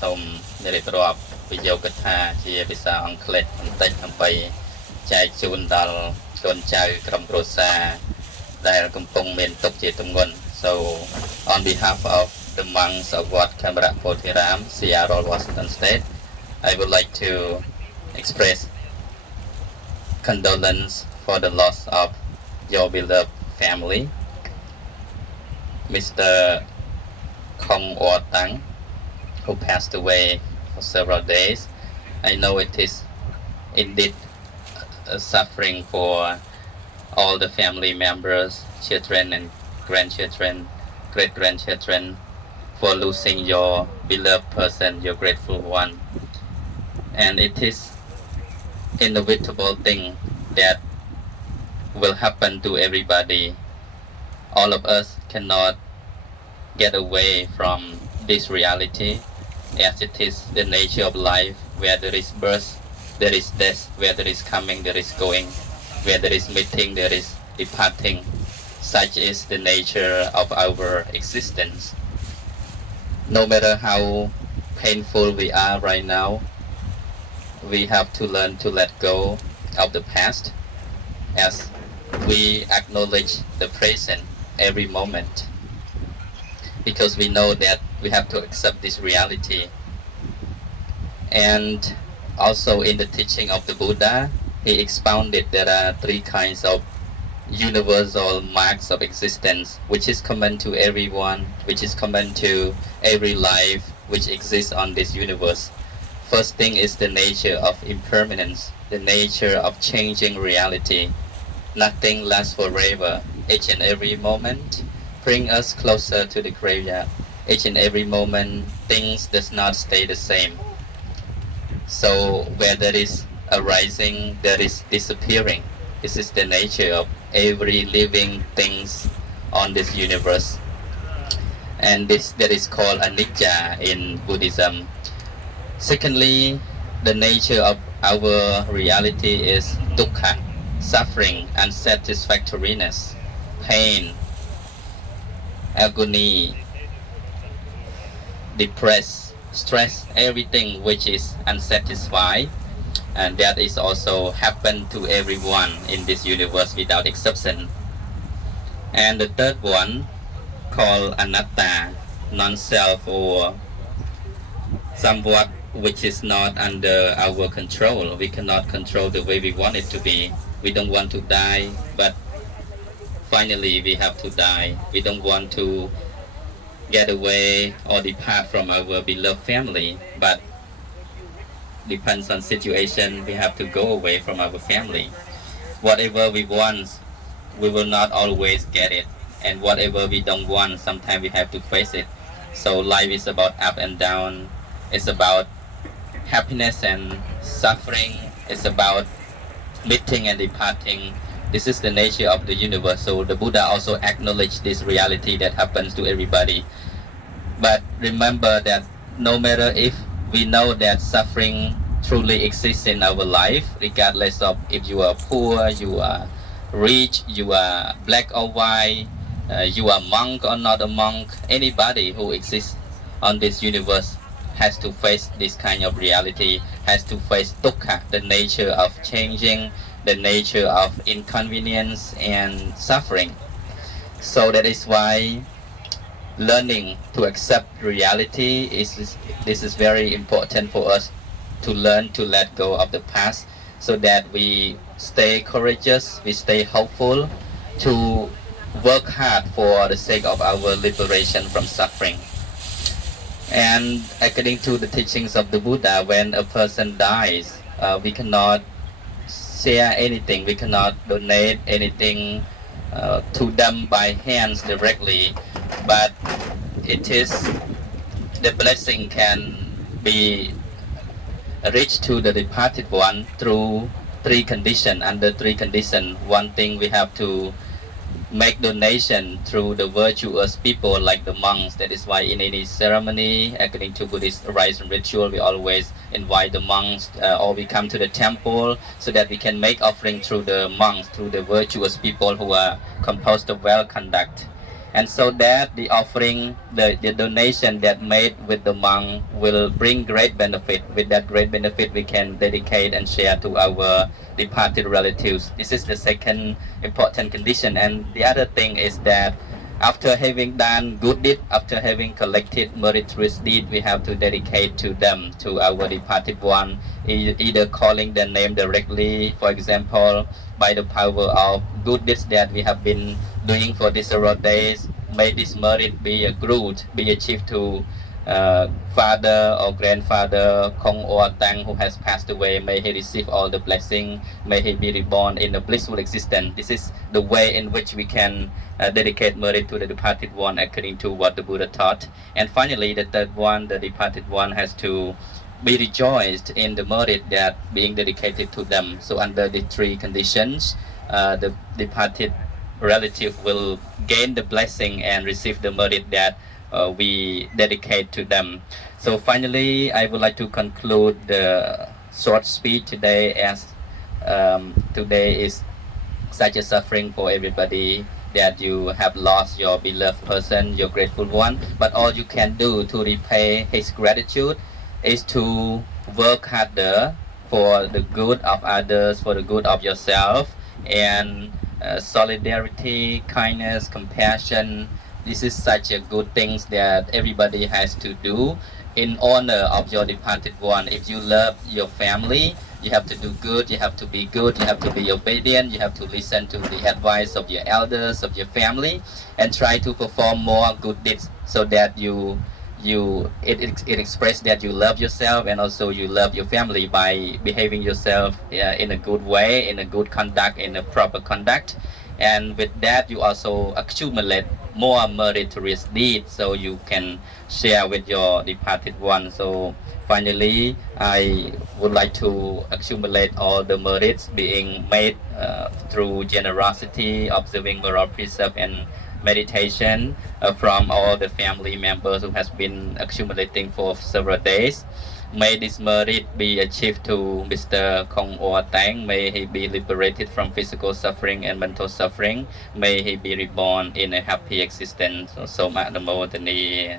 សូមរៀបរាប់ពីយកកថាជាភាសាអង់គ្លេសបន្តិចដើម្បីចែកជូនដល់កូនចៅក្រុមគ្រួសារដែលកំពុងមានទុក្ខជាទម្ងន់ So on behalf of the monks of Wat Kamara Pothiram, Seattle, Washington State, I would like to express condolence for the loss of your beloved family, Mr. Kong Or Tang, who passed away for several days. I know it is indeed a suffering for all the family members, children and grandchildren, great-grandchildren, for losing your beloved person, your grateful one. And it is inevitable thing that will happen to everybody. All of us cannot get away from this reality, as it is the nature of life, where there is birth, there is death, where there is coming, there is going, where there is meeting, there is departing. Such is the nature of our existence. No matter how painful we are right now, we have to learn to let go of the past as we acknowledge the present every moment, because we know that we have to accept this reality. And also in the teaching of the Buddha, he expounded there are three kinds of universal marks of existence, which is common to everyone, which is common to every life which exists on this universe. First thing is the nature of impermanence, the nature of changing reality. Nothing lasts forever. Each and every moment bring us closer to the graveyard. Each and every moment things does not stay the same. So where there is arising, there is disappearing. This is the nature of every living things on this universe. And this that is called anicca in Buddhism. Secondly, the nature of our reality is dukkha, suffering, unsatisfactoriness, pain, agony, depress, stress, everything which is unsatisfied, and that is also happen to everyone in this universe without exception. And the third one called anatta, non-self, or somewhat which is not under our control. We cannot control the way we want it to be. We don't want to die, but finally we have to die. We don't want to get away or depart from our beloved family, but depends on situation, we have to go away from our family. Whatever we want, we will not always get it, and whatever we don't want, sometimes we have to face it. So life is about up and down. It's about happiness and suffering. It's about meeting and departing. This is the nature of the universe. So the Buddha also acknowledged this reality that happens to everybody. But remember that no matter if we know that suffering truly exists in our life, regardless of if you are poor, you are rich, you are black or white, you are monk or not a monk, anybody who exists on this universe has to face this kind of reality, has to face dukkha, the nature of changing, the nature of inconvenience and suffering. So that is why learning to accept reality this is very important for us, to learn to let go of the past, so that we stay courageous, we stay hopeful to work hard for the sake of our liberation from suffering. And according to the teachings of the Buddha, when a person dies, we cannot share anything, we cannot donate anything to them by hands directly, but it is the blessing can be reached to the departed one through three conditions. Under three conditions, one thing, we have to make donation through the virtuous people like the monks. That is why in any ceremony, according to Buddhist rites and ritual, we always invite the monks, or we come to the temple so that we can make offering through the monks, through the virtuous people who are composed of well conduct. and so that the offering, the donation that made with the monk will bring great benefit. With that great benefit, we can dedicate and share to our departed relatives. This is the second important condition. And the other thing is that after having done good deed, after having collected meritorious deed, we have to dedicate to them, to our departed one, either calling their name directly, for example, by the power of good deeds that we have been doing for these several days. May this merit be accrued, be achieved to father or grandfather Kong or Tang who has passed away. May he receive all the blessing. May he be reborn in a blissful existence. This is the way in which we can dedicate merit to the departed one according to what the Buddha taught. And finally, the third one, the departed one has to be rejoiced in the merit that being dedicated to them. So under the three conditions, the departed relative will gain the blessing and receive the merit that we dedicate to them. So finally, I would like to conclude the short speech today, as today is such a suffering for everybody, that you have lost your beloved person, your grateful one. But all you can do to repay his gratitude is to work harder for the good of others, for the good of yourself, and solidarity, kindness, compassion. This is such a good things that everybody has to do in honor of your departed one. If you love your family, you have to do good, you have to be good, you have to be obedient, you have to listen to the advice of your elders, of your family, and try to perform more good deeds so that it expresses that you love yourself and also you love your family by behaving yourself in a good way, in a good conduct, in a proper conduct. And with that, you also accumulate more meritorious deeds, so you can share with your departed one. So finally, I would like to accumulate all the merits being made through generosity, observing moral precept, and meditation from all the family members who has been accumulating for several days. May this merit be achieved to Mr. Kong Or Tang. May he be liberated from physical suffering and mental suffering. May he be reborn in a happy existence. So, Namo Tani.